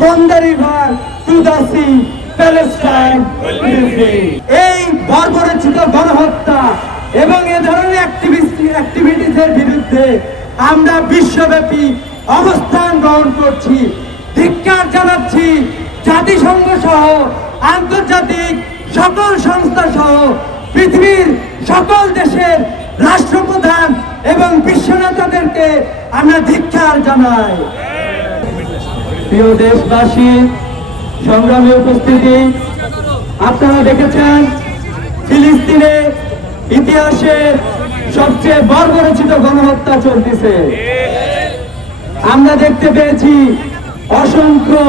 from the river to the sea, Palestine will be. এই বর্বরোচিত গণহত্যা এবং এ ধরনের অ্যাক্টিভিটিসের বিরুদ্ধে আমরা বিশ্বব্যাপী অবস্থান গ্রহণ করছি, ধিক্কার জানাচ্ছি। জাতিসংঘ সহ আন্তর্জাতিক সকল সংস্থা সহ পৃথিবীর সকল দেশের রাষ্ট্রপ্রধান এবং বিশ্ব নেতাদেরকে আমরা ধিক্কার জানাই। প্রিয় দেশবাসী, সংগ্রামী উপস্থিতি, আপনারা দেখেছেন ফিলিস্তিনে ইতিহাসের সবচেয়ে বর্বরোচিত গণহত্যা চলতেছে। আমরা দেখতে পেয়েছি অসংখ্য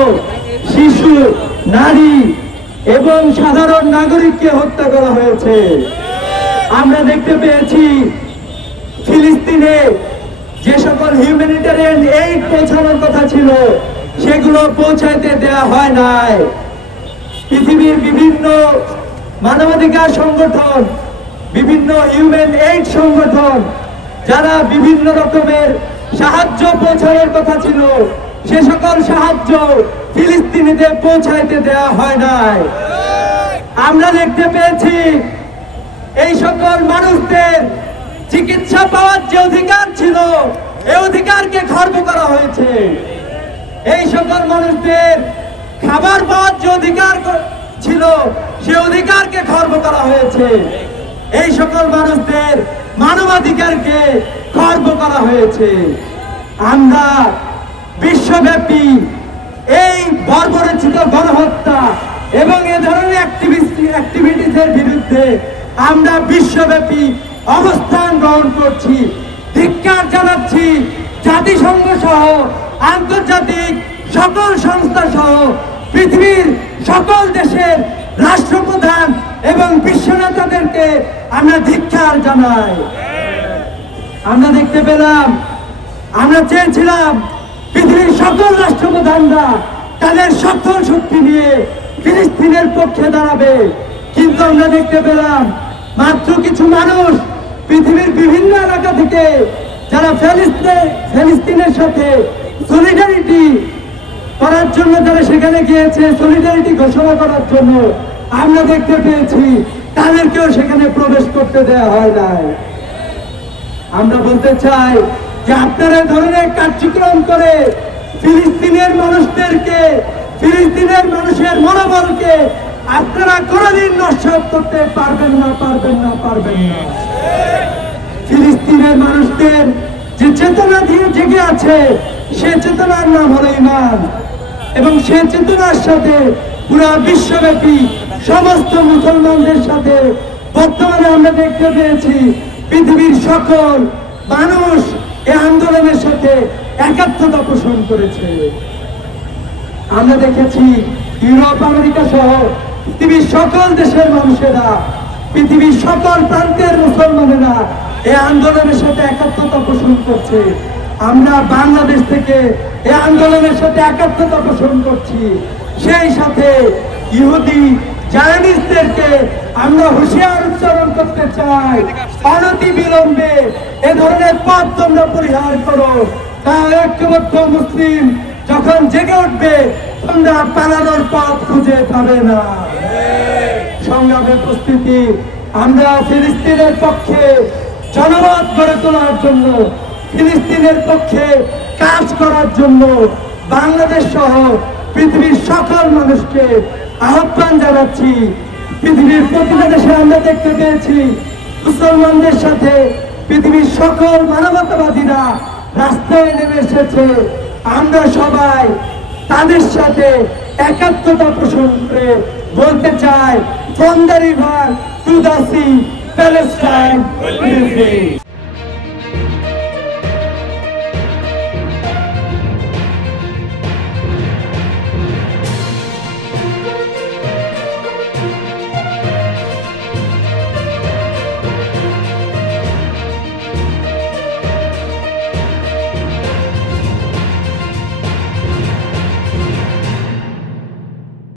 শিশু, নারী এবং সাধারণ নাগরিককে হত্যা করা হয়েছে। আমরা দেখতে পেয়েছি ফিলিস্তিনে যে সকল হিউম্যানিটারিয়ান এইড পৌঁছানোর কথা ছিল সেগুলো পৌঁছাইতে দেওয়া হয় নাই। পৃথিবীর বিভিন্ন মানবাধিকার সংগঠন, বিভিন্ন হিউম্যান এইড সংগঠন যারা বিভিন্ন রকমের সাহায্য পৌঁছানোর কথা ছিল সে সকল সাহায্য ফিলিস্তিনিতে পৌঁছাইতে দেওয়া হয় নাই। আমরা দেখতে পেয়েছি এই সকল মানুষদের চিকিৎসা পাওয়ার যে অধিকার ছিল এই অধিকারকে খর্ব করা হয়েছে। এই সকল মানুষদের খাবার পাওয়ার যে অধিকার ছিল সে অধিকারকে খর্ব করা হয়েছে। এই সকল মানুষদের মানবাধিকারকে খর্ব করা হয়েছে। আমরা বিশ্বব্যাপী এই বর্বরোচিত গণহত্যা এবং এ ধরনের অ্যাক্টিভিটিসের বিরুদ্ধে আমরা বিশ্বব্যাপী অবস্থান গ্রহণ করছি, ধিক্কার জানাচ্ছি। জাতিসংঘ সহ আন্তর্জাতিক সকল সংস্থা সহ পৃথিবীর সকল দেশের রাষ্ট্রপ্রধান এবং বিশ্ব নেতাদেরকে আমরা ধিক্কার জানাই। আমরা দেখতে পেলাম, আমরা চেয়েছিলাম পৃথিবীর সকল রাষ্ট্রপ্রধানরা তাদের সকল শক্তি নিয়ে ফিলিস্তিনের পক্ষে দাঁড়াবে, কিন্তু আমরা দেখতে পেলাম মাত্র কিছু মানুষ পৃথিবীর বিভিন্ন এলাকা থেকে যারা ফিলিস্তিনের সাথে সলিডারিটি করার জন্য যারা সেখানে গিয়েছে, সলিডারিটি ঘোষণা করার জন্য, আমরা দেখতে পেয়েছি তাদেরকেও সেখানে প্রবেশ করতে দেওয়া হয় নাই। আমরা বলতে চাই যে আপনারা এই ধরনের কার্যক্রম করে ফিলিস্তিনের মানুষদেরকে, ফিলিস্তিনের মানুষের মনোবলকে আপনারা কোনোদিন নষ্ট করতে পারবেন না, পারবেন না, পারবেন না। ফিলিস্তিনের মানুষদের যে চেতনা দিয়ে জেগে আছে সে চেতনার নাম হলো ঈমান, এবং সে চেতনার সাথে পুরা বিশ্বব্যাপী সমস্ত মুসলমানদের সাথে বর্তমানে আমরা দেখতে পেয়েছি পৃথিবীর সকল মানুষ এই আন্দোলনের সাথে একাত্মতা পোষণ করেছে। আমরা দেখেছি ইউরোপ, আমেরিকা সহ পৃথিবীর সকল দেশের মানুষেরা, পৃথিবীর সকল প্রান্তের মুসলমানেরা এই আন্দোলনের সাথে একাত্মতা পোষণ করছে। আমরা বাংলাদেশ থেকে এই আন্দোলনের সাথে একাত্মতা পোষণ করছি। সেই সাথে ইহুদি জায়নিস্টদেরকে আমরা হুঁশিয়ার উচ্চারণ করতে চাই, অনতি বিলম্বে এ ধরনের পথ তোমরা পরিহার করো, তাহলে ঐক্যবদ্ধ মুসলিম যখন জেগে উঠবে তোমরা পালানোর পথ খুঁজে পাবে না। সংগ্রামের উপস্থিতি, আমরা ফিলিস্তিনের পক্ষে জনমত গড়ে তোলার জন্য, ফিলিস্তিনের পক্ষে কাজ করার জন্য বাংলাদেশ সহ পৃথিবীর সকল মানুষকে আহ্বান জানাচ্ছি। পৃথিবীর প্রতিটা দেশে আমরা দেখতে পেয়েছি মুসলমানদের সাথে পৃথিবীর সকল মানবতাবাদীরা রাস্তায় নেমে এসেছে। আমরা সবাই তাদের সাথে একাত্মতা পোষণ করে বলতে চাই, from the river to the sea, Palestine will be.